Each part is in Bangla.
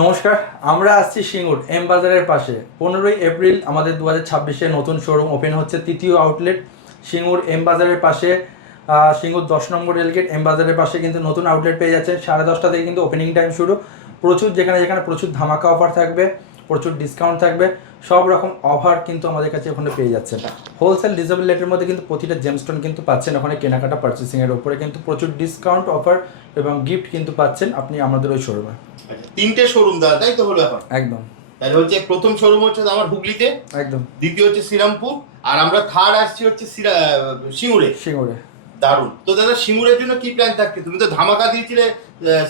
নমস্কার, আমরা আসছি সিঙ্গুর এম বাজারের পাশে। 15ই এপ্রিল আমাদের 2026-এ নতুন শোরুম ওপেন হচ্ছে, তৃতীয় আউটলেট সিঙ্গুর এম বাজারের পাশে। সিঙ্গুর 10 নম্বর রেলগেট এম বাজারের পাশে কিন্তু নতুন আউটলেট পেয়ে যাচ্ছেন। 10:30 থেকে কিন্তু ওপেনিং টাইম শুরু। প্রচুর যেখানে প্রচুর ধামাকা অফার থাকবে, প্রচুর ডিসকাউন্ট থাকবে, সব রকম অফার কিন্তু আমাদের কাছে ওখানে পেয়ে যাচ্ছেন। হোলসেল ডিজেবল রেটের মধ্যে কিন্তু প্রতিটা জেমস্টোন কিন্তু পাচ্ছেন ওখানে। কেনাকাটা পারচেসিংয়ের উপরে কিন্তু প্রচুর ডিসকাউন্ট অফার এবং গিফট কিন্তু পাচ্ছেন আপনি আমাদের ওই শোরুমে। তিনটে শোরুম দাদা, তাই তো হলো এখন? একদম। তাহলে হচ্ছে প্রথম শোরুম হচ্ছে আমার হুগলিতে, একদম। দ্বিতীয় হচ্ছে শ্রীরামপুর, আর আমরা থার্ড আসছি হচ্ছে সিঙ্গুরে। সিঙ্গুরে। দারুণ। তো দাদা সিঙ্গুরের জন্য কি প্ল্যান থাকছে? তুমি তো ধামাকা দিয়েছিলে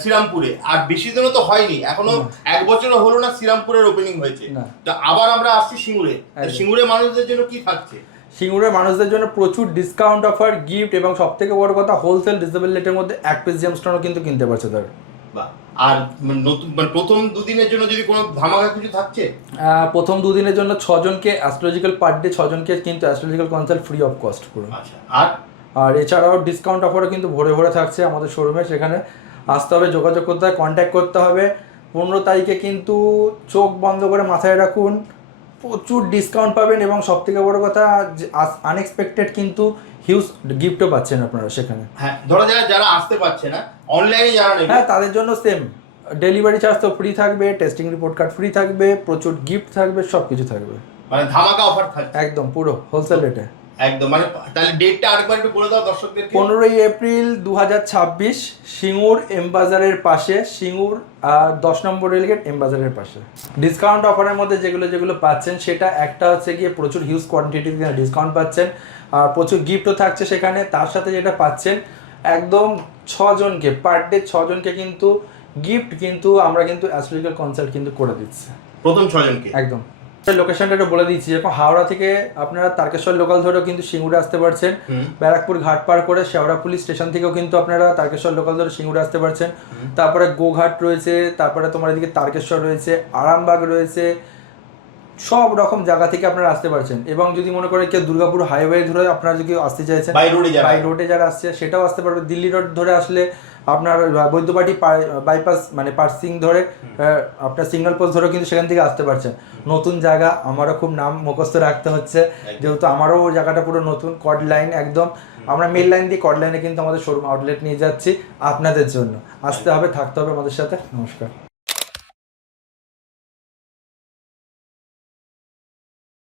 শ্রীরামপুরে, আর বেশি দিনও তো হয়নি, এখনো 1 বছরও হলো না শ্রীরামপুরের ওপেনিং হয়েছে। তো আবার আমরা আসছি সিঙ্গুরে। সিঙ্গুরে মানুষদের জন্য কি থাকছে? সিঙ্গুরের মানুষদের জন্য প্রচুর ডিসকাউন্ট অফার, গিফট এবং সবথেকে বড় কথা হোলসেল ডিজেবল রেটের মধ্যে এক পিস জেমস্টোনও কিন্তু কিনতে পারছে তার। আর নতুন প্রথম দুদিনের জন্য যদি কোনো ধামাকা কিছু থাকছে? প্রথম দুদিনের জন্য 6 জনকে অ্যাস্ট্রোলজিক্যাল পার ডে 6 জনকে কিন্তু astrological consult free of cost পুরো। আচ্ছা। আর এছাড়াও ডিসকাউন্ট অফারও কিন্তু ভরে ভরে থাকছে আমাদের শোরুমে। সেখানে আসতে হবে, যোগাযোগ করতে হবে, কন্ট্যাক্ট করতে হবে। 15 তারিখে কিন্তু চোখ বন্ধ করে মাথায় রাখুন, প্রচুর ডিসকাউন্ট পাবেন এবং সবথেকে বড় কথা আনএক্সপেক্টেড কিন্তু হিউজ গিফটও পাচ্ছেন আপনারা সেখানে। হ্যাঁ, ধরো যারা আসতে পারছে না, অনলাইনে যারা নেবে, হ্যাঁ তাদের জন্য সেম ডেলিভারি চার্জ তো ফ্রি থাকবে, টেস্টিং রিপোর্ট কার্ড ফ্রি থাকবে, প্রচুর গিফট থাকবে, সব কিছু থাকবে। মানে ধামাকা অফার থাকছে একদম পুরো হোলসেল রেটে। একদম। মানে তাহলে ডেটটা আরেকবার একটু বলে দাও দর্শকদেরকে। 15ই এপ্রিল 2026, সিঙ্গুর এম বাজারের পাশে, সিঙ্গুর 10 নম্বর রেলগেট এম বাজারের পাশে। ডিসকাউন্ট অফারের মধ্যে যেগুলো পাচ্ছেন সেটা একটা হচ্ছে গিয়ে প্রচুর হিউজ কোয়ান্টিটির ডিসকাউন্ট পাচ্ছেন, আর প্রচুর গিফটও থাকছে সেখানে। তার সাথে যেটা পাচ্ছেন একদম 6 জনকে পার ডে 6 জনকে কিন্তু গিফট কিন্তু আমরা কিন্তু অ্যাস্ট্রোলজিক্যাল কনসাল্ট কিন্তু করে দিচ্ছি প্রথম 6 জনকে। একদম। লোকেশনটা একটু বলে দিচ্ছি, যেরকম হাওড়া থেকে আপনারা তারকেশ্বর লোকাল ধরেও কিন্তু সিঙ্গুরে আসতে পারছেন। ব্যারাকপুর ঘাট পার করে শেওড়া পুলিশ স্টেশন থেকেও কিন্তু আপনারা তারকেশ্বর লোকাল ধরে সিঙ্গুরে আসতে পারছেন। তারপরে গোঘাট রয়েছে, তারপরে তোমার এদিকে তারকেশ্বর রয়েছে, আরামবাগ রয়েছে, সব রকম জায়গা থেকে আপনারা আসতে পারছেন। এবং যদি মনে করেন কেউ দুর্গাপুর হাইওয়ে ধরে আপনারা যদি আসতে চাইছেন, বাই রোডে যারা আসছে সেটাও আসতে পারবে। দিল্লি রোড ধরে আসলে আপনার বৈদ্যবাটি বাইপাস মানে পার্সিং ধরে আপনার সিগন্যাল পোস্ট ধরেও কিন্তু সেখান থেকে আসতে পারছেন। নতুন জায়গা, আমারও খুব নাম মুখস্থ রাখতে হচ্ছে, যেহেতু আমারও জায়গাটা পুরো নতুন। কড লাইন একদম, আমরা মেল লাইন দিয়ে কড লাইনে কিন্তু আমাদের শোরুম আউটলেট নিয়ে যাচ্ছি আপনাদের জন্য। আসতে হবে, থাকতে হবে আমাদের সাথে। নমস্কার।